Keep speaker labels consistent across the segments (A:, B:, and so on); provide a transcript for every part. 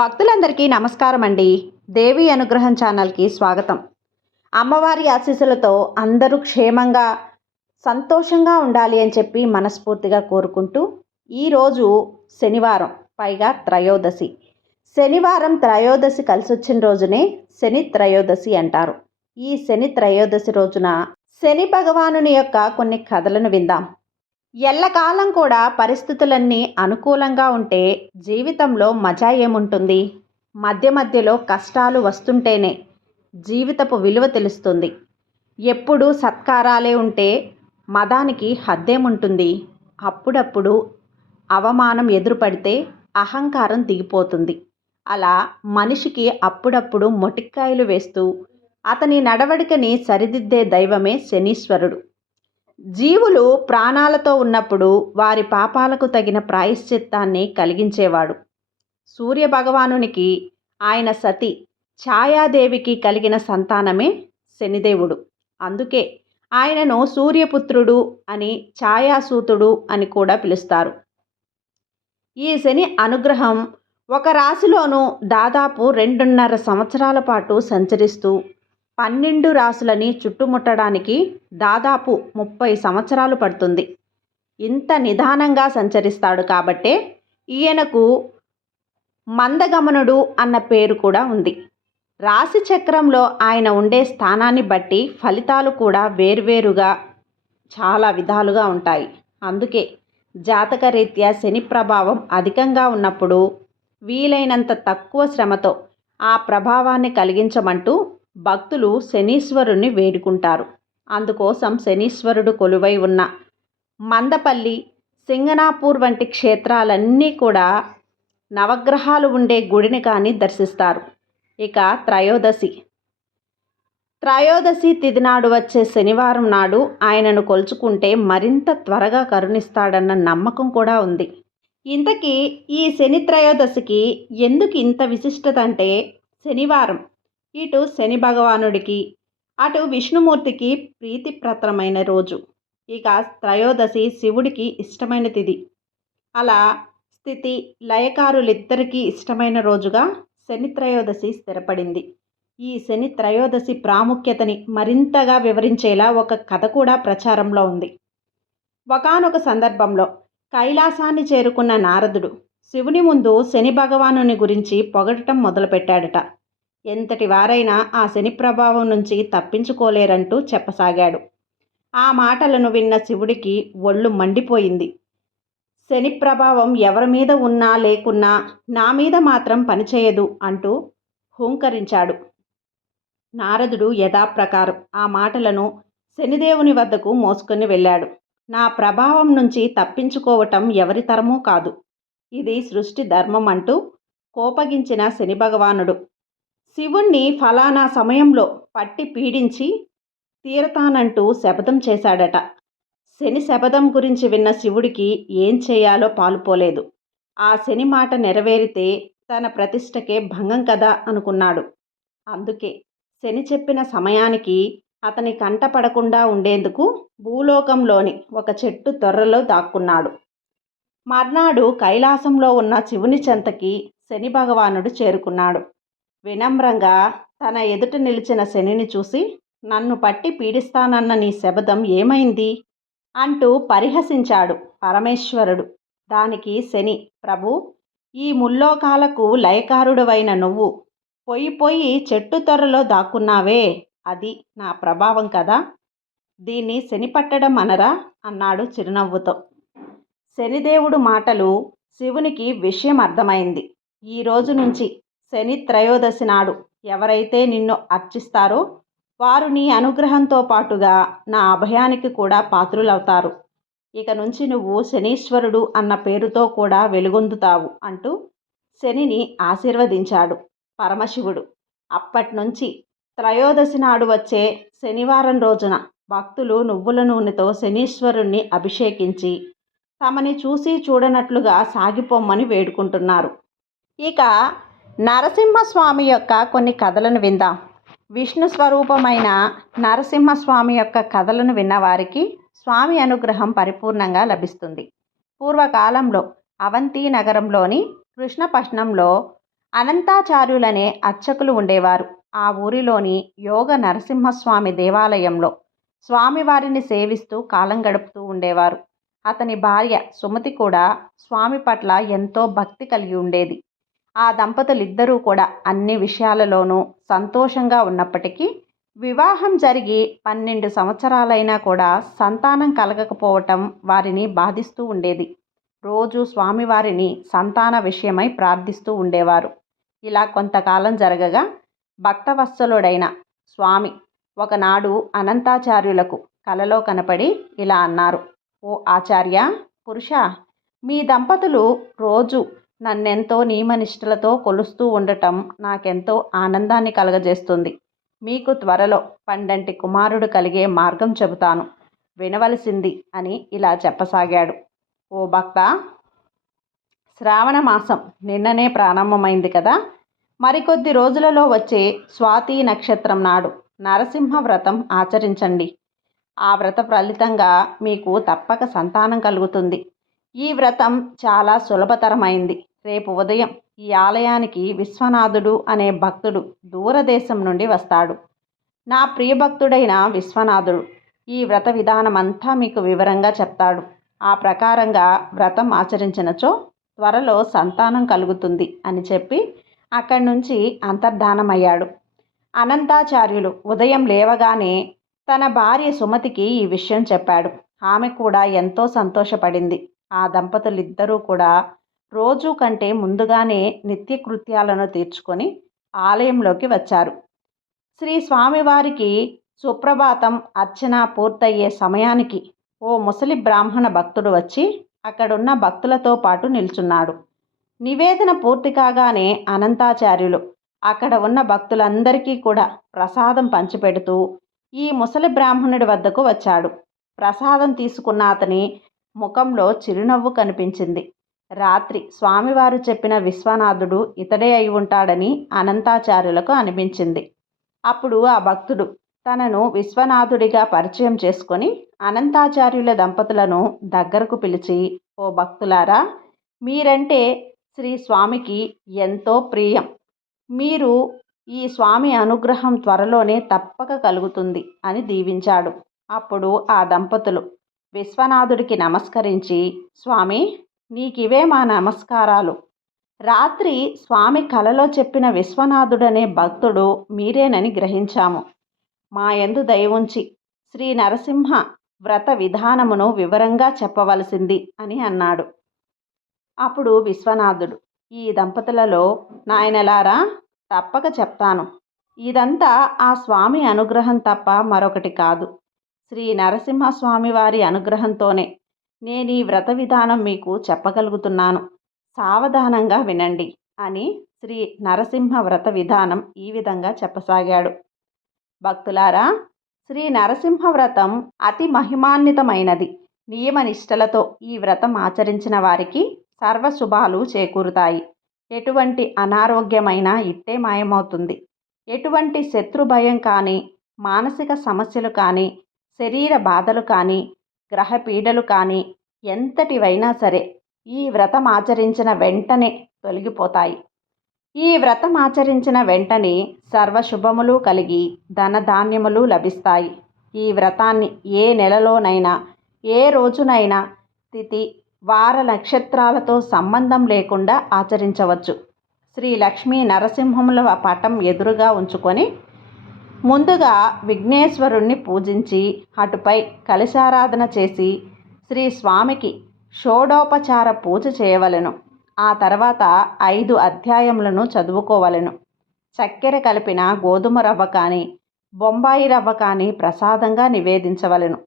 A: భక్తులందరికీ నమస్కారం అండి దేవి అనుగ్రహం ఛానల్కి స్వాగతం. అమ్మవారి ఆశీస్సులతో అందరూ క్షేమంగా సంతోషంగా ఉండాలి అని చెప్పి మనస్ఫూర్తిగా కోరుకుంటూ ఈరోజు శనివారం పైగా త్రయోదశి. శనివారం త్రయోదశి కలిసి వచ్చిన రోజునే శని త్రయోదశి అంటారు. ఈ శని త్రయోదశి రోజున శని భగవానుని యొక్క కొన్ని కథలను విందాం. ఎల్లకాలం కూడా పరిస్థితులన్నీ అనుకూలంగా ఉంటే జీవితంలో మజా ఏముంటుంది? మధ్య మధ్యలో కష్టాలు వస్తుంటేనే జీవితపు విలువ తెలుస్తుంది. ఎప్పుడూ సత్కారాలే ఉంటే మదానికి హద్దేముంటుంది? అప్పుడప్పుడు అవమానం ఎదురుపడితే అహంకారం దిగిపోతుంది. అలా మనిషికి అప్పుడప్పుడు మొటిక్కాయలు వేస్తూ అతని నడవడికని సరిదిద్దే దైవమే శనీశ్వరుడు. జీవులు ప్రాణాలతో ఉన్నప్పుడు వారి పాపాలకు తగిన ప్రాయశ్చిత్తాన్ని కలిగించేవాడు. సూర్య భగవానునికి ఆయన సతి ఛాయాదేవికి కలిగిన సంతానమే శనిదేవుడు. అందుకే ఆయనను సూర్యపుత్రుడు అని ఛాయాసూతుడు అని కూడా పిలుస్తారు. ఈ శని అనుగ్రహం ఒక రాశిలోనూ దాదాపు రెండున్నర సంవత్సరాల పాటు సంచరిస్తూ పన్నెండు రాసులని చుట్టుముట్టడానికి దాదాపు ముప్పై సంవత్సరాలు పడుతుంది. ఇంత నిదానంగా సంచరిస్తాడు కాబట్టే ఈయనకు మందగమనుడు అన్న పేరు కూడా ఉంది. రాశి చక్రంలో ఆయన ఉండే స్థానాన్ని బట్టి ఫలితాలు కూడా వేర్వేరుగా చాలా విధాలుగా ఉంటాయి. అందుకే జాతక రీత్యా శని ప్రభావం అధికంగా ఉన్నప్పుడు వీలైనంత తక్కువ శ్రమతో ఆ ప్రభావాన్ని కలిగించమంటూ భక్తులు శనీశ్వరుణ్ణి వేడుకుంటారు. అందుకోసం శనీశ్వరుడు కొలువై ఉన్న మందపల్లి సింగనాపూర్ వంటి క్షేత్రాలన్నీ కూడా నవగ్రహాలు ఉండే గుడిని కానీ దర్శిస్తారు. ఇక త్రయోదశి. త్రయోదశి తిథి నాడు వచ్చే శనివారం నాడు ఆయనను కొలుచుకుంటే మరింత త్వరగా కరుణిస్తాడన్న నమ్మకం కూడా ఉంది. ఇంతకీ ఈ శని త్రయోదశికి ఎందుకు ఇంత విశిష్టత అంటే శనివారం. ఇటు శని భగవానుడికి అటు విష్ణుమూర్తికి ప్రీతిప్రతమైన రోజు. ఇక త్రయోదశి శివుడికి ఇష్టమైన తిథి అలా స్థితి లయకారులిద్దరికీ ఇష్టమైన రోజుగా శని త్రయోదశి స్థిరపడింది. ఈ శని త్రయోదశి ప్రాముఖ్యతని మరింతగా వివరించేలా ఒక కథ కూడా ప్రచారంలో ఉంది. ఒకనొక సందర్భంలో కైలాసాన్ని చేరుకున్న నారదుడు శివుని ముందు శని భగవానుని గురించి పొగడటం మొదలుపెట్టాడట. ఎంతటి వారైనా ఆ శని ప్రభావం నుంచి తప్పించుకోలేరంటూ చెప్పసాగాడు. ఆ మాటలను విన్న శివుడికి ఒళ్ళు మండిపోయింది. శని ప్రభావం ఎవరి మీద ఉన్నా లేకున్నా నా మీద మాత్రం పనిచేయదు అంటూ హూంకరించాడు. నారదుడు యథాప్రకారం ఆ మాటలను శనిదేవుని వద్దకు మోసుకొని వెళ్ళాడు. నా ప్రభావం నుంచి తప్పించుకోవటం ఎవరి తరమూ కాదు. ఇది సృష్టి ధర్మం అంటూ కోపగించిన శని భగవానుడు శివుణ్ణి ఫలానా సమయంలో పట్టి పీడించి తీరతానంటూ శపథం చేశాడట. శని శపథం గురించి విన్న శివుడికి ఏం చేయాలో పాలుపోలేదు. ఆ శని మాట నెరవేరితే తన ప్రతిష్టకే భంగం కదా అనుకున్నాడు. అందుకే శని చెప్పిన సమయానికి అతని కంట పడకుండా ఉండేందుకు భూలోకంలోని ఒక చెట్టు తొర్రలో దాక్కున్నాడు. మర్నాడు కైలాసంలో ఉన్న శివుని చెంతకి శని భగవానుడు చేరుకున్నాడు. వినమ్రంగా తన ఎదుట నిలిచిన శనిని చూసి నన్ను పట్టి పీడిస్తానన్న నీ శబదం ఏమైంది? అంటూ పరిహసించాడు పరమేశ్వరుడు. దానికి శని ప్రభు ఈ ముల్లోకాలకు లయకారుడవైన నువ్వు పొయ్యి పొయ్యి చెట్టు తొర్రలో దాక్కున్నావే అది నా ప్రభావం కదా దీన్ని శని పట్టడం అనరా? అన్నాడు చిరునవ్వుతో. శనిదేవుడు మాటలు శివునికి విషయం అర్థమైంది. ఈ రోజు నుంచి శని త్రయోదశి నాడు ఎవరైతే నిన్ను అర్చిస్తారో వారు నీ అనుగ్రహంతో పాటుగా నా అభయానికి కూడా పాత్రులవుతారు. ఇక నుంచి నువ్వు శనీశ్వరుడు అన్న పేరుతో కూడా వెలుగొందుతావు అంటూ శనిని ఆశీర్వదించాడు పరమశివుడు. అప్పటి నుంచి త్రయోదశి నాడు వచ్చే శనివారం రోజున భక్తులు నువ్వుల నూనెతో శనీశ్వరుణ్ణి అభిషేకించి తమని చూసి చూడనట్లుగా సాగిపోమ్మని వేడుకుంటున్నారు. ఇక నరసింహస్వామి యొక్క కొన్ని కథలను విందాం. విష్ణు స్వరూపమైన నరసింహస్వామి యొక్క కథలను విన్నవారికి స్వామి అనుగ్రహం పరిపూర్ణంగా లభిస్తుంది. పూర్వకాలంలో అవంతి నగరంలోని కృష్ణపట్నంలో అనంతాచార్యులనే అర్చకులు ఉండేవారు. ఆ ఊరిలోని యోగ నరసింహస్వామి దేవాలయంలో స్వామివారిని సేవిస్తూ కాలం గడుపుతూ ఉండేవారు. అతని భార్య సుమతి కూడా స్వామి పట్ల ఎంతో భక్తి కలిగి ఉండేది. ఆ దంపతులిద్దరూ కూడా అన్ని విషయాలలోనూ సంతోషంగా ఉన్నప్పటికీ వివాహం జరిగి పన్నెండు సంవత్సరాలైనా కూడా సంతానం కలగకపోవటం వారిని బాధిస్తూ ఉండేది. రోజు స్వామివారిని సంతాన విషయమై ప్రార్థిస్తూ ఉండేవారు. ఇలా కొంతకాలం జరగగా భక్తవత్సలుడైన స్వామి ఒకనాడు అనంతాచార్యులకు కలలో కనపడి ఇలా అన్నారు ఓ ఆచార్య పురుష మీ దంపతులు రోజు నన్నెంతో నియమనిష్టలతో కొలుస్తూ ఉండటం నాకెంతో ఆనందాన్ని కలగజేస్తుంది. మీకు త్వరలో పండంటి కుమారుడు కలిగే మార్గం చెబుతాను. వినవలసింది అని ఇలా చెప్పసాగాడు. ఓ భక్త! శ్రావణ మాసం నిన్ననే ప్రారంభమైంది కదా? మరికొద్ది రోజులలో వచ్చే స్వాతి నక్షత్రం నాడు నరసింహ వ్రతం ఆచరించండి. ఆ వ్రత ఫలితంగా మీకు తప్పక సంతానం కలుగుతుంది. ఈ వ్రతం చాలా సులభతరమైంది. రేపు ఉదయం ఈ ఆలయానికి విశ్వనాథుడు అనే భక్తుడు దూరదేశం నుండి వస్తాడు. నా ప్రియభక్తుడైన విశ్వనాథుడు ఈ వ్రత విధానమంతా మీకు వివరంగా చెప్తాడు. ఆ ప్రకారంగా వ్రతం ఆచరించినచో త్వరలో సంతానం కలుగుతుంది అని చెప్పి అక్కడి నుంచి అంతర్ధానమయ్యాడు. అనంతాచార్యులు ఉదయం లేవగానే తన భార్య సుమతికి ఈ విషయం చెప్పాడు. ఆమె కూడా ఎంతో సంతోషపడింది. ఆ దంపతులిద్దరూ కూడా రోజు కంటే ముందుగానే నిత్యకృత్యాలను తీర్చుకొని ఆలయంలోకి వచ్చారు. శ్రీ స్వామివారికి సుప్రభాతం అర్చన పూర్తయ్యే సమయానికి ఓ ముసలి బ్రాహ్మణ భక్తుడు వచ్చి అక్కడున్న భక్తులతో పాటు నిల్చున్నాడు. నివేదన పూర్తి కాగానే అనంతాచార్యులు అక్కడ ఉన్న భక్తులందరికీ కూడా ప్రసాదం పంచిపెడుతూ ఈ ముసలి బ్రాహ్మణుడి వద్దకు వచ్చాడు. ప్రసాదం తీసుకున్న అతని ముఖంలో చిరునవ్వు కనిపించింది. రాత్రి స్వామివారు చెప్పిన విశ్వనాథుడు ఇతడే అయి ఉంటాడని అనంతాచార్యులకు అనిపించింది. అప్పుడు ఆ భక్తుడు తనను విశ్వనాథుడిగా పరిచయం చేసుకొని అనంతాచార్యుల దంపతులను దగ్గరకు పిలిచి ఓ భక్తులారా మీరంటే శ్రీ స్వామికి ఎంతో ప్రియం. మీరు ఈ స్వామి అనుగ్రహం త్వరలోనే తప్పక కలుగుతుంది అని దీవించాడు. అప్పుడు ఆ దంపతులు విశ్వనాథుడికి నమస్కరించి స్వామి నీకివే మా నమస్కారాలు. రాత్రి స్వామి కలలో చెప్పిన విశ్వనాథుడనే భక్తుడు మీరేనని గ్రహించాము. మా యందు దయవుంచి శ్రీ నరసింహ వ్రత విధానమును వివరంగా చెప్పవలసింది అని అన్నాడు. అప్పుడు విశ్వనాథుడు ఈ దంపతులలో నాయనలారా తప్పక చెప్తాను. ఇదంతా ఆ స్వామి అనుగ్రహం తప్ప మరొకటి కాదు. శ్రీ నరసింహస్వామి వారి అనుగ్రహంతోనే నేను ఈ వ్రత విధానం మీకు చెప్పగలుగుతున్నాను. సావధానంగా వినండి అని శ్రీ నరసింహ వ్రత విధానం ఈ విధంగా చెప్పసాగాడు. భక్తులారా శ్రీ నరసింహ వ్రతం అతి మహిమాన్వితమైనది. నియమనిష్టలతో ఈ వ్రతం ఆచరించిన వారికి సర్వశుభాలు చేకూరుతాయి. ఎటువంటి అనారోగ్యమైన ఇట్టే మాయమవుతుంది. ఎటువంటి శత్రు భయం కానీ మానసిక సమస్యలు కానీ శరీర బాధలు కానీ గ్రహ పీడలు కానీ ఎంతటివైనా సరే ఈ వ్రతం ఆచరించిన వెంటనే తొలగిపోతాయి. ఈ వ్రతం ఆచరించిన వెంటనే సర్వశుభములు కలిగి ధనధాన్యములు లభిస్తాయి. ఈ వ్రతాన్ని ఏ నెలలోనైనా ఏ రోజునైనా తిథి వార నక్షత్రాలతో సంబంధం లేకుండా ఆచరించవచ్చు. శ్రీ లక్ష్మీ నరసింహముల పటం ఎదురుగా ఉంచుకొని ముందుగా విఘ్నేశ్వరుణ్ణి పూజించి అటుపై కలశారాధన చేసి శ్రీ స్వామికి షోడోపచార పూజ చేయవలెను. ఆ తర్వాత ఐదు అధ్యాయములను చదువుకోవలెను. చక్కెర కలిపిన గోధుమ రవ్వ కానీ బొంబాయి రవ్వ కానీ ప్రసాదంగా నివేదించవలెను.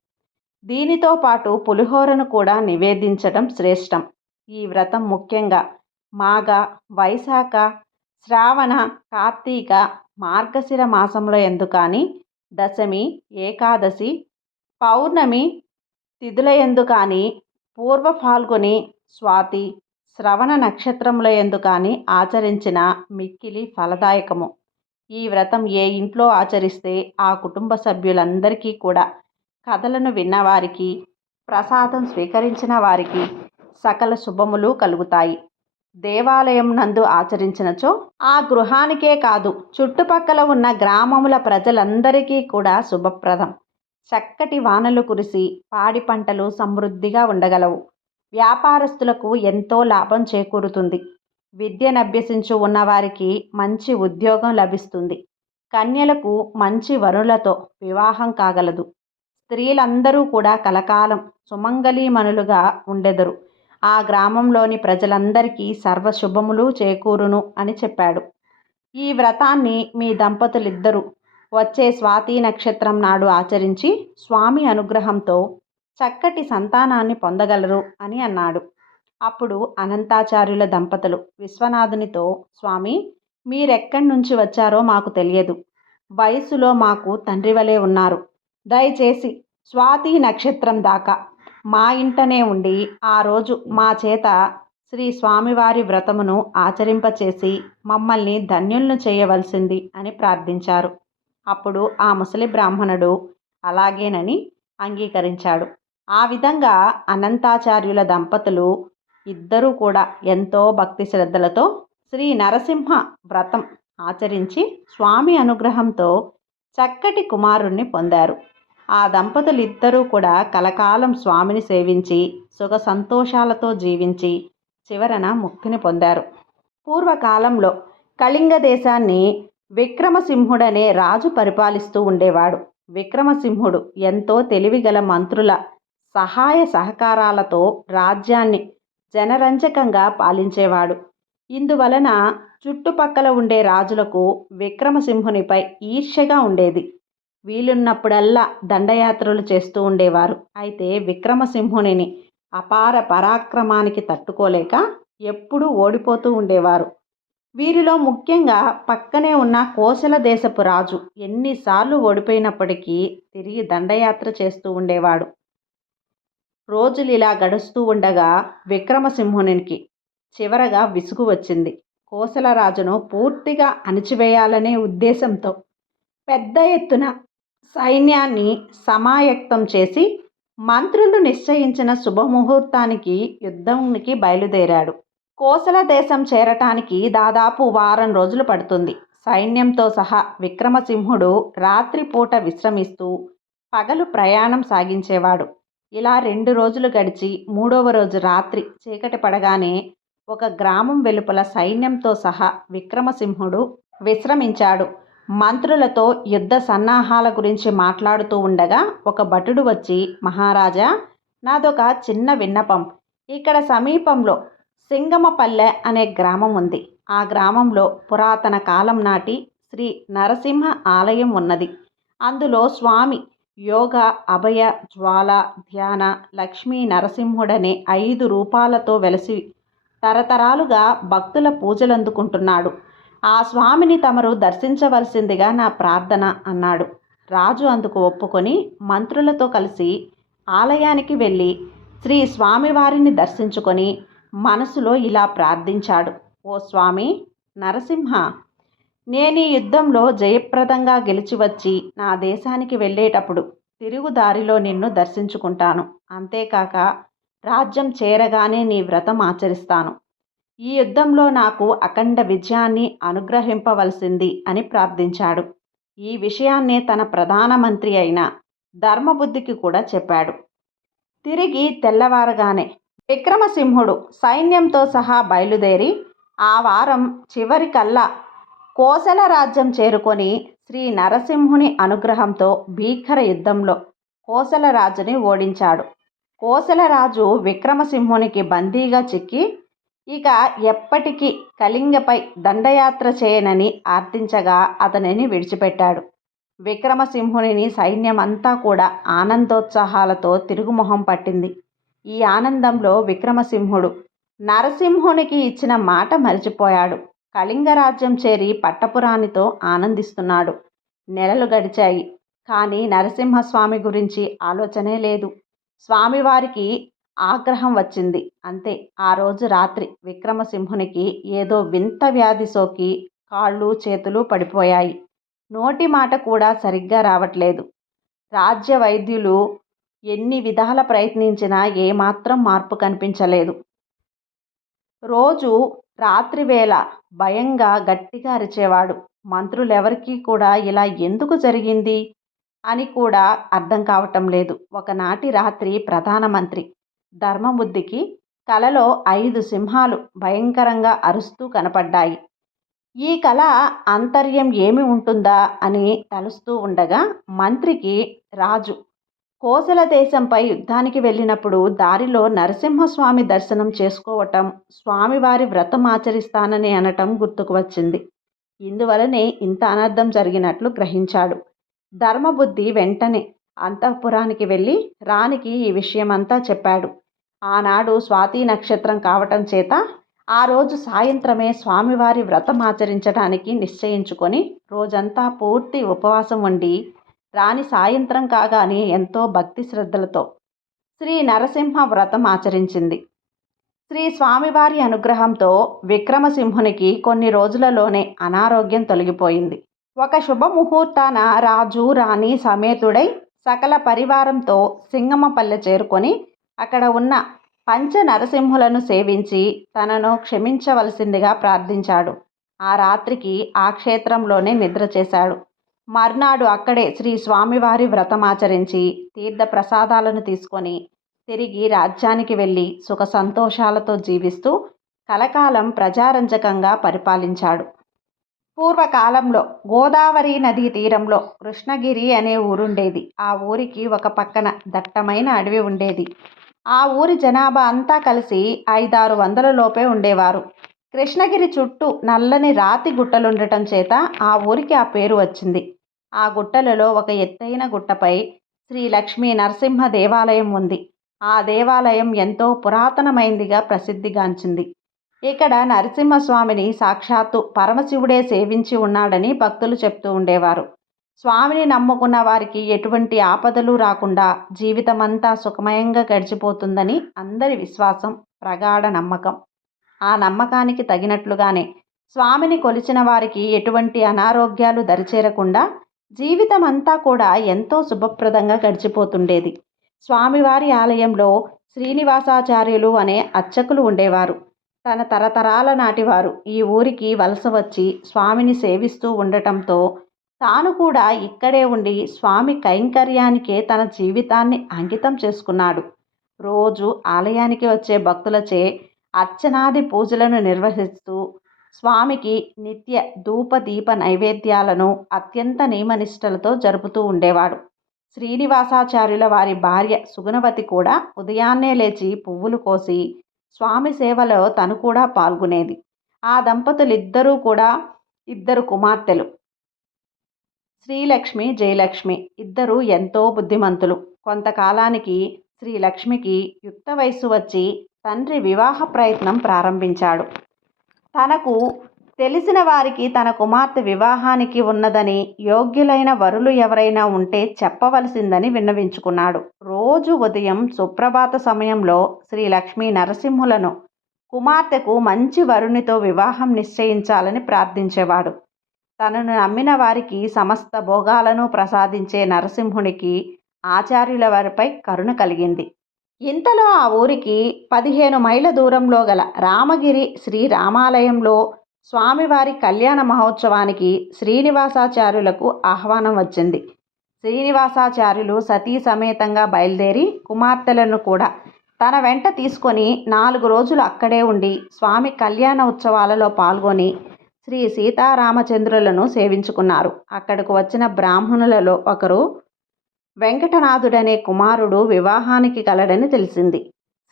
A: దీనితో పాటు పులిహోరను కూడా నివేదించడం శ్రేష్టం. ఈ వ్రతం ముఖ్యంగా మాఘ వైశాఖ శ్రావణ కార్తీక మార్గశిర మాసంలో ఎందుకని? దశమి ఏకాదశి పౌర్ణమి తిథుల ఎందుకని? పూర్వ ఫాల్గుని స్వాతి శ్రవణ నక్షత్రముల ఎందుకని? ఆచరించిన మిక్కిలి ఫలదాయకము. ఈ వ్రతం ఏ ఇంట్లో ఆచరిస్తే ఆ కుటుంబ సభ్యులందరికీ కూడా కథలను విన్నవారికి ప్రసాదం స్వీకరించిన వారికి సకల శుభములు కలుగుతాయి. దేవాలయం నందు ఆచరించినచో ఆ గృహానికే కాదు చుట్టుపక్కల ఉన్న గ్రామముల ప్రజలందరికీ కూడా శుభప్రదం. చక్కటి వానలు కురిసి పాడి పంటలు సమృద్ధిగా ఉండగలవు. వ్యాపారస్తులకు ఎంతో లాభం చేకూరుతుంది. విద్యనభ్యసించు ఉన్నవారికి మంచి ఉద్యోగం లభిస్తుంది. కన్యలకు మంచి వరులతో వివాహం కాగలదు. స్త్రీలందరూ కూడా కలకాలం సుమంగళీమణులుగా ఉండెదరు. ఆ గ్రామంలోని ప్రజలందరికీ సర్వశుభములు చేకూరును అని చెప్పాడు. ఈ వ్రతాన్ని మీ దంపతులిద్దరూ వచ్చే స్వాతి నక్షత్రం నాడు ఆచరించి స్వామి అనుగ్రహంతో చక్కటి సంతానాన్ని పొందగలరు అని అన్నాడు. అప్పుడు అనంతాచార్యుల దంపతులు విశ్వనాథునితో స్వామి మీరెక్కడి నుంచి వచ్చారో మాకు తెలియదు. వయసులో మాకు తండ్రి వలె ఉన్నారు. దయచేసి స్వాతి నక్షత్రం దాకా మా ఇంటనే ఉండి ఆ రోజు మా చేత శ్రీ స్వామివారి వ్రతమును ఆచరింపచేసి మమ్మల్ని ధన్యులను చేయవలసింది అని ప్రార్థించారు. అప్పుడు ఆ ముసలి బ్రాహ్మణుడు అలాగేనని అంగీకరించాడు. ఆ విధంగా అనంతాచార్యుల దంపతులు ఇద్దరూ కూడా ఎంతో భక్తి శ్రద్ధలతో శ్రీ నరసింహ వ్రతం ఆచరించి స్వామి అనుగ్రహంతో చక్కటి కుమారుణ్ణి పొందారు. ఆ దంపతులిద్దరూ కూడా కలకాలం స్వామిని సేవించి సుఖ సంతోషాలతో జీవించి చివరన ముక్తిని పొందారు. పూర్వకాలంలో కళింగ దేశాన్ని విక్రమసింహుడనే రాజు పరిపాలిస్తూ ఉండేవాడు. విక్రమసింహుడు ఎంతో తెలివిగల మంత్రుల సహాయ సహకారాలతో రాజ్యాన్ని జనరంజకంగా పాలించేవాడు. ఇందువలన చుట్టుపక్కల ఉండే రాజులకు విక్రమసింహునిపై ఈర్ష్యగా ఉండేది. వీలున్నప్పుడల్లా దండయాత్రలు చేస్తూ ఉండేవారు. అయితే విక్రమసింహునిని అపార పరాక్రమానికి తట్టుకోలేక ఎప్పుడూ ఓడిపోతూ ఉండేవారు. వీరిలో ముఖ్యంగా పక్కనే ఉన్న కోసల దేశపు రాజు ఎన్నిసార్లు ఓడిపోయినప్పటికీ తిరిగి దండయాత్ర చేస్తూ ఉండేవాడు. రోజులు ఇలా గడుస్తూ ఉండగా విక్రమసింహునికి చివరగా విసుగు వచ్చింది. కోసల రాజును పూర్తిగా అణిచివేయాలనే ఉద్దేశంతో పెద్ద ఎత్తున సైన్యాన్ని సమాయత్తం చేసి మంత్రులు నిశ్చయించిన శుభముహూర్తానికి యుద్ధానికి బయలుదేరాడు. కోసల దేశం చేరటానికి దాదాపు వారం రోజులు పడుతుంది. సైన్యంతో సహా విక్రమసింహుడు రాత్రిపూట విశ్రమిస్తూ పగలు ప్రయాణం సాగించేవాడు. ఇలా రెండు రోజులు గడిచి మూడవ రోజు రాత్రి చీకటి పడగానే ఒక గ్రామం వెలుపల సైన్యంతో సహా విక్రమసింహుడు విశ్రమించాడు. మంత్రులతో యుద్ధ సన్నాహాల గురించి మాట్లాడుతూ ఉండగా ఒక భటుడు వచ్చి మహారాజా నాదొక చిన్న విన్నపం. ఇక్కడ సమీపంలో సింగమపల్లె అనే గ్రామం ఉంది. ఆ గ్రామంలో పురాతన కాలం నాటి శ్రీ నరసింహ ఆలయం ఉన్నది. అందులో స్వామి యోగ అభయ జ్వాల ధ్యాన లక్ష్మీ నరసింహుడనే ఐదు రూపాలతో వెలసి తరతరాలుగా భక్తుల పూజలందుకుంటున్నాడు. ఆ స్వామిని తమరు దర్శించవలసిందిగా నా ప్రార్థన అన్నాడు. రాజు అందుకు ఒప్పుకొని మంత్రులతో కలిసి ఆలయానికి వెళ్ళి శ్రీ స్వామివారిని దర్శించుకొని మనసులో ఇలా ప్రార్థించాడు. ఓ స్వామి నరసింహ నేను ఈ యుద్ధంలో జయప్రదంగా గెలిచి వచ్చి నా దేశానికి వెళ్ళేటప్పుడు తిరుగుదారిలో నిన్ను దర్శించుకుంటాను. అంతేకాక రాజ్యం చేరగానే నీ వ్రతం ఆచరిస్తాను. ఈ యుద్ధంలో నాకు అఖండ విజయాన్ని అనుగ్రహింపవలసింది అని ప్రార్థించాడు. ఈ విషయాన్ని తన ప్రధానమంత్రి అయిన ధర్మబుద్ధికి కూడా చెప్పాడు. తిరిగి తెల్లవారగానే విక్రమసింహుడు సైన్యంతో సహా బయలుదేరి ఆ వారం చివరికల్లా కోసల రాజ్యం చేరుకొని శ్రీ నరసింహుని అనుగ్రహంతో భీకర యుద్ధంలో కోసల రాజుని ఓడించాడు. కోసలరాజు విక్రమసింహునికి బందీగా చిక్కి ఇక ఎప్పటికీ కళింగపై దండయాత్ర చేయనని ఆర్థించగా అతనిని విడిచిపెట్టాడు. విక్రమసింహుని సైన్యమంతా కూడా ఆనందోత్సాహాలతో తిరుగుమొహం పట్టింది. ఈ ఆనందంలో విక్రమసింహుడు నరసింహునికి ఇచ్చిన మాట మరిచిపోయాడు. కళింగ రాజ్యం చేరి పట్టపురాణితో ఆనందిస్తున్నాడు. నెలలు గడిచాయి. కానీ నరసింహస్వామి గురించి ఆలోచనే లేదు. స్వామివారికి ఆగ్రహం వచ్చింది. అంతే. ఆ రోజు రాత్రి విక్రమసింహునికి ఏదో వింత వ్యాధి సోకి కాళ్ళు చేతులు పడిపోయాయి. నోటి మాట కూడా సరిగ్గా రావట్లేదు. రాజ్య వైద్యులు ఎన్ని విధాల ప్రయత్నించినా ఏమాత్రం మార్పు కనిపించలేదు. రోజు రాత్రివేళ భయంగా గట్టిగా అరిచేవాడు. మంత్రులెవరికీ కూడా ఇలా ఎందుకు జరిగింది అని కూడా అర్థం కావటం లేదు. ఒకనాటి రాత్రి ప్రధానమంత్రి ధర్మబుద్ధికి కలలో ఐదు సింహాలు భయంకరంగా అరుస్తూ కనపడ్డాయి. ఈ కళ అంతర్యం ఏమి ఉంటుందా అని తలుస్తూ ఉండగా మంత్రికి రాజు కోసల దేశంపై యుద్ధానికి వెళ్ళినప్పుడు దారిలో నరసింహస్వామి దర్శనం చేసుకోవటం స్వామివారి వ్రతం ఆచరిస్తానని అనటం గుర్తుకు వచ్చింది. ఇందువలనే ఇంత అనర్థం జరిగినట్లు గ్రహించాడు. ధర్మబుద్ధి వెంటనే అంతఃపురానికి వెళ్ళి రాణికి ఈ విషయమంతా చెప్పాడు. ఆనాడు స్వాతి నక్షత్రం కావటం చేత ఆ రోజు సాయంత్రమే స్వామివారి వ్రతం ఆచరించడానికి నిశ్చయించుకొని రోజంతా పూర్తి ఉపవాసం ఉండి రాణి సాయంత్రం కాగానే ఎంతో భక్తి శ్రద్ధలతో శ్రీ నరసింహ వ్రతం ఆచరించింది. శ్రీ స్వామివారి అనుగ్రహంతో విక్రమసింహునికి కొన్ని రోజులలోనే అనారోగ్యం తొలగిపోయింది. ఒక శుభముహూర్తాన రాజు రాణి సమేతుడై సకల పరివారంతో సింగమపల్లె చేరుకొని అక్కడ ఉన్న పంచ నరసింహులను సేవించి తనను క్షమించవలసిందిగా ప్రార్థించాడు. ఆ రాత్రికి ఆ క్షేత్రంలోనే నిద్ర చేశాడు. మర్నాడు అక్కడే శ్రీ స్వామివారి వ్రతమాచరించి తీర్థ ప్రసాదాలను తీసుకొని తిరిగి రాజ్యానికి వెళ్ళి సుఖ సంతోషాలతో జీవిస్తూ కలకాలం ప్రజారంజకంగా పరిపాలించాడు. పూర్వకాలంలో గోదావరి నదీ తీరంలో కృష్ణగిరి అనే ఊరుండేది. ఆ ఊరికి ఒక పక్కన దట్టమైన అడవి ఉండేది. ఆ ఊరి జనాభా అంతా కలిసి ఐదారు వందల లోపే ఉండేవారు. కృష్ణగిరి చుట్టూ నల్లని రాతి గుట్టలుండటం చేత ఆ ఊరికి ఆ పేరు వచ్చింది. ఆ గుట్టలలో ఒక ఎత్తైన గుట్టపై శ్రీ లక్ష్మీ నరసింహ దేవాలయం ఉంది. ఆ దేవాలయం ఎంతో పురాతనమైందిగా ప్రసిద్ధిగాంచింది. ఇక్కడ నరసింహస్వామిని సాక్షాత్తు పరమశివుడే సేవించి ఉన్నాడని భక్తులు చెప్తూ ఉండేవారు. స్వామిని నమ్ముకున్న వారికి ఎటువంటి ఆపదలు రాకుండా జీవితమంతా సుఖమయంగా గడిచిపోతుందని అందరి విశ్వాసం ప్రగాఢ నమ్మకం. ఆ నమ్మకానికి తగినట్లుగానే స్వామిని కొలిచిన వారికి ఎటువంటి అనారోగ్యాలు దరిచేరకుండా జీవితం అంతా కూడా ఎంతో శుభప్రదంగా గడిచిపోతుండేది. స్వామివారి ఆలయంలో శ్రీనివాసాచార్యులు అనే అర్చకులు ఉండేవారు. తన తరతరాల నాటివారు ఈ ఊరికి వలస వచ్చి స్వామిని సేవిస్తూ ఉండటంతో తాను కూడా ఇక్కడే ఉండి స్వామి కైంకర్యానికే తన జీవితాన్ని అంకితం చేసుకున్నాడు. రోజు ఆలయానికి వచ్చే భక్తులచే అర్చనాది పూజలను నిర్వహిస్తూ స్వామికి నిత్య ధూప దీప నైవేద్యాలను అత్యంత నియమనిష్టలతో జరుపుతూ ఉండేవాడు. శ్రీనివాసాచార్యుల వారి భార్య సుగుణవతి కూడా ఉదయాన్నే లేచి పువ్వులు కోసి స్వామి సేవలో తను కూడా పాల్గొనేది. ఆ దంపతులిద్దరూ కూడా ఇద్దరు కుమార్తెలు. శ్రీలక్ష్మి జయలక్ష్మి ఇద్దరు ఎంతో బుద్ధిమంతులు. కొంతకాలానికి శ్రీలక్ష్మికి యుక్త వయస్సు వచ్చి తండ్రి వివాహ ప్రయత్నం ప్రారంభించాడు. తనకు తెలిసిన వారికి తన కుమార్తె వివాహానికి ఉన్నదని యోగ్యులైన వరులు ఎవరైనా ఉంటే చెప్పవలసిందని విన్నవించుకున్నాడు. రోజు ఉదయం సుప్రభాత సమయంలో శ్రీ లక్ష్మీ నరసింహులను కుమార్తెకు మంచి వరునితో వివాహం నిశ్చయించాలని ప్రార్థించేవాడు. తనను నమ్మిన వారికి సమస్త భోగాలను ప్రసాదించే నరసింహునికి ఆచార్యుల వారిపై కరుణ కలిగింది. ఇంతలో ఆ ఊరికి పదిహేను మైళ్ళ దూరంలో గల రామగిరి శ్రీ రామాలయంలో స్వామివారి కళ్యాణ మహోత్సవానికి శ్రీనివాసాచార్యులకు ఆహ్వానం వచ్చింది. శ్రీనివాసాచార్యులు సతీ సమేతంగా బయలుదేరి కుమార్తెలను కూడా తన వెంట తీసుకొని నాలుగు రోజులు అక్కడే ఉండి స్వామి కళ్యాణ ఉత్సవాలలో పాల్గొని శ్రీ సీతారామచంద్రులను సేవించుకున్నారు. అక్కడకు వచ్చిన బ్రాహ్మణులలో ఒకరు వెంకటనాథుడనే కుమారుడు వివాహానికి కలడని తెలిసింది.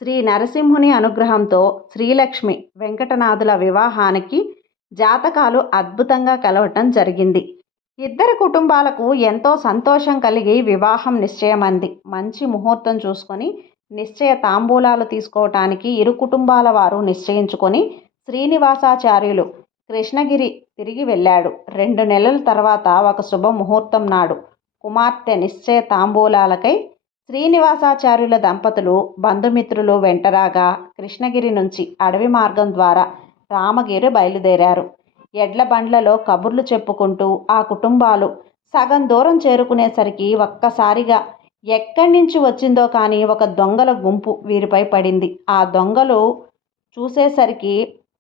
A: శ్రీ నరసింహుని అనుగ్రహంతో శ్రీలక్ష్మి వెంకటనాథుల వివాహానికి జాతకాలు అద్భుతంగా కలవటం జరిగింది. ఇద్దరు కుటుంబాలకు ఎంతో సంతోషం కలిగి వివాహం నిశ్చయమంది. మంచి ముహూర్తం చూసుకొని నిశ్చయ తాంబూలాలు తీసుకోవటానికి ఇరు కుటుంబాల వారు నిశ్చయించుకొని శ్రీనివాసాచార్యులు కృష్ణగిరి తిరిగి వెళ్ళాడు. రెండు నెలల తర్వాత ఒక శుభ ముహూర్తం నాడు కుమార్తె నిశ్చయ తాంబూలాలకై శ్రీనివాసాచార్యుల దంపతులు బంధుమిత్రులు వెంటరాగా కృష్ణగిరి నుంచి అడవి మార్గం ద్వారా రామగిరి బయలుదేరారు. ఎడ్ల బండ్లలో కబుర్లు చెప్పుకుంటూ ఆ కుటుంబాలు సగం దూరం చేరుకునేసరికి ఒక్కసారిగా ఎక్కడి నుంచి వచ్చిందో కానీ ఒక దొంగల గుంపు వీరిపై పడింది. ఆ దొంగలు చూసేసరికి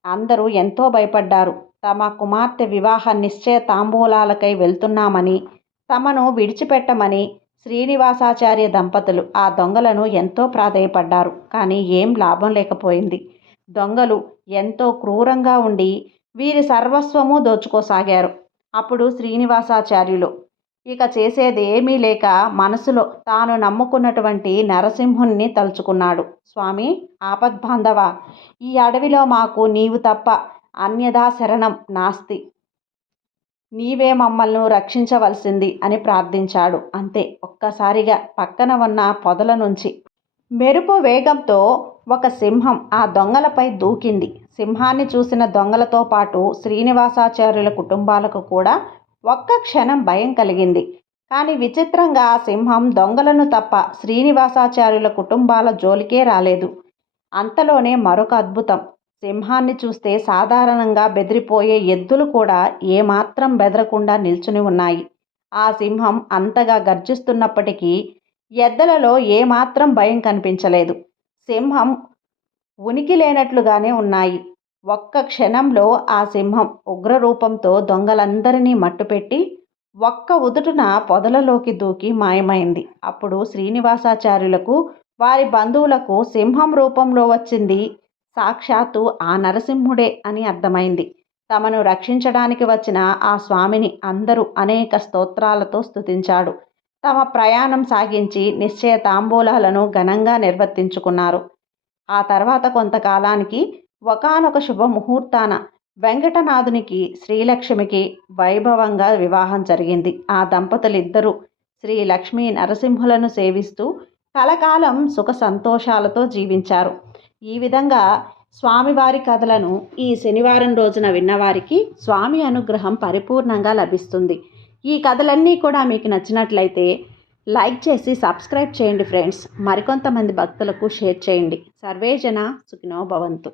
A: అందరూ ఎంతో భయపడ్డారు. తమ కుమార్తె వివాహ నిశ్చయ తాంబూలాలకై వెళ్తున్నామని తమను విడిచిపెట్టమని శ్రీనివాసాచార్య దంపతులు ఆ దొంగలను ఎంతో ప్రాధేయపడ్డారు. కానీ ఏం లాభం లేకపోయింది. దొంగలు ఎంతో క్రూరంగా ఉండి వీరి సర్వస్వము దోచుకోసాగారు. అప్పుడు శ్రీనివాసాచార్యులు ఇక చేసేది ఏమీ లేక మనసులో తాను నమ్ముకున్నటువంటి నరసింహుణ్ణి తలుచుకున్నాడు. స్వామి ఆపద్బాంధవ ఈ అడవిలో మాకు నీవు తప్ప అన్యదా శరణం నాస్తి. నీవే మమ్మల్ని రక్షించవలసింది అని ప్రార్థించాడు. అంతే ఒక్కసారిగా పక్కన ఉన్న పొదల నుంచి మెరుపు వేగంతో ఒక సింహం ఆ దొంగలపై దూకింది. సింహాన్ని చూసిన దొంగలతో పాటు శ్రీనివాసాచార్యుల కుటుంబాలకు కూడా ఒక్క క్షణం భయం కలిగింది. కానీ విచిత్రంగా ఆ సింహం దొంగలను తప్ప శ్రీనివాసాచార్యుల కుటుంబాల జోలికే రాలేదు. అంతలోనే మరొక అద్భుతం. సింహాన్ని చూస్తే సాధారణంగా బెదిరిపోయే ఎద్దులు కూడా ఏమాత్రం బెదరకుండా నిల్చుని ఉన్నాయి. ఆ సింహం అంతగా గర్జిస్తున్నప్పటికీ ఎద్దలలో ఏమాత్రం భయం కనిపించలేదు. సింహం ఉనికి లేనట్లుగానే ఉన్నాయి. ఒక్క క్షణంలో ఆ సింహం ఉగ్రరూపంతో దొంగలందరినీ మట్టుపెట్టి ఒక్క ఉదుటున పొదలలోకి దూకి మాయమైంది. అప్పుడు శ్రీనివాసాచార్యులకు వారి బంధువులకు సింహం రూపంలో వచ్చింది సాక్షాత్తు ఆ నరసింహుడే అని అర్థమైంది. తమను రక్షించడానికి వచ్చిన ఆ స్వామిని అందరూ అనేక స్తోత్రాలతో స్థుతించాడు తమ ప్రయాణం సాగించి నిశ్చయ తాంబూలాలను ఘనంగా నిర్వర్తించుకున్నారు. ఆ తర్వాత కొంతకాలానికి ఒకనొక శుభముహూర్తాన వెంకటనాథునికి శ్రీలక్ష్మికి వైభవంగా వివాహం జరిగింది. ఆ దంపతులిద్దరూ శ్రీ లక్ష్మీ నరసింహులను సేవిస్తూ కలకాలం సుఖ సంతోషాలతో జీవించారు. ఈ విధంగా స్వామివారి కథలను ఈ శనివారం రోజున విన్నవారికి స్వామి అనుగ్రహం పరిపూర్ణంగా లభిస్తుంది. ఈ కథలన్నీ కూడా మీకు నచ్చినట్లయితే లైక్ చేసి సబ్స్క్రైబ్ చేయండి ఫ్రెండ్స్. మరికొంతమంది భక్తులకు షేర్ చేయండి. సర్వేజన సుఖినో భవంతు.